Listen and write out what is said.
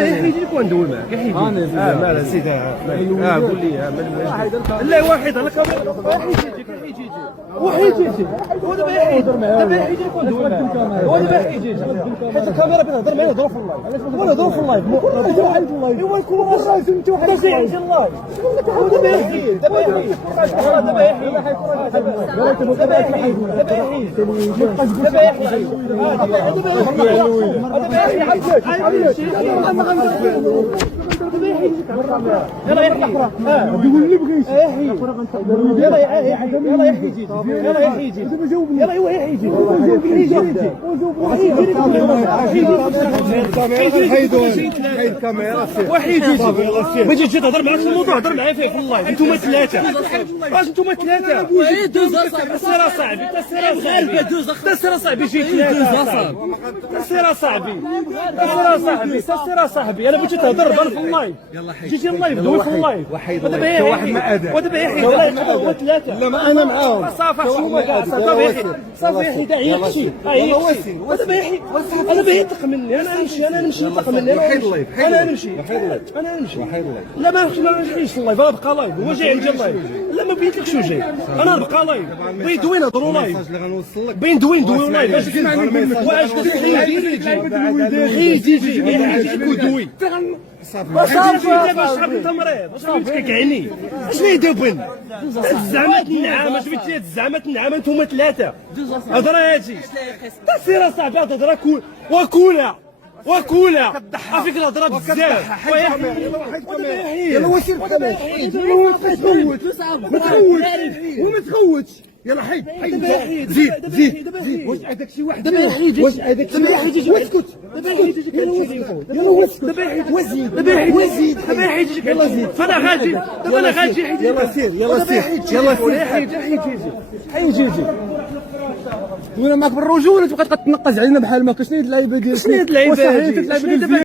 حيدي لك وندوي معاك حيدي مالا سيدي قول لي لا واحد على الكاميرا حيدي وحيدي ودابا يحيد دابا يحيد لك وندوي معاك ودابا يحيد حيت الكاميرا كتهضر معايا نهضروا في اللايف وانا نهضروا في اللايف ايوا يكون الراجل انت واحد كيعيش اللايف ودابا يحيد دابا يحيد دابا يحيد دابا يحيد دابا يحيد يلا يحيي قول لي بغيتي يلا يلا يحيي يلا يحيي يلا ايوا يحيي حيد الكاميرا وحيد بغيتي تجي تهضر معاك في الموضوع هضر معايا فيه في اللايف انتوما ثلاثه واش انتوما ثلاثه السير صاحبي السير صاحبي جيت ثلاثه السير صاحبي السير صاحبي انا بغيتي تهضر في اللايف جيتي اللايف دوي في اللايف ودابا يحيد هو ثلاثه لا ما انا معاهم صافي يحيد يحشي ودابا يحيد انا بيطق مني انا نمشي يطق مني انا نمشي لا ما نمشيش اللايف انا بقى لايف هو جاي عندي اللايف لا ما بينتلكش وجاي انا نبقى لايف بغيت دوي نهضروا لايف بين دوي لايف باش تسمعني منك واش يجي ودوي صافي دابا شرب انت مريض واش كيعني شنو يدوبن الزعامات النعام اش بغيتي الزعامات النعام انتوما ثلاثه هضره هادي سير اصاحبي هضره وكولا عافيك الهضره بزاف يلا وسير ما تخوتش يلا حيد زيد واش عندك شي واحد دابا يحيد واش عندك شي واحد واسكت يلا واسكت دابا يحيد وزيد يلا زيد فانا غادي دابا انا غادي يلا سير حيد وانا معاك بالرجوله تبقى تنقز علينا بحال ما كاش. شنو هاد اللعيبه ديال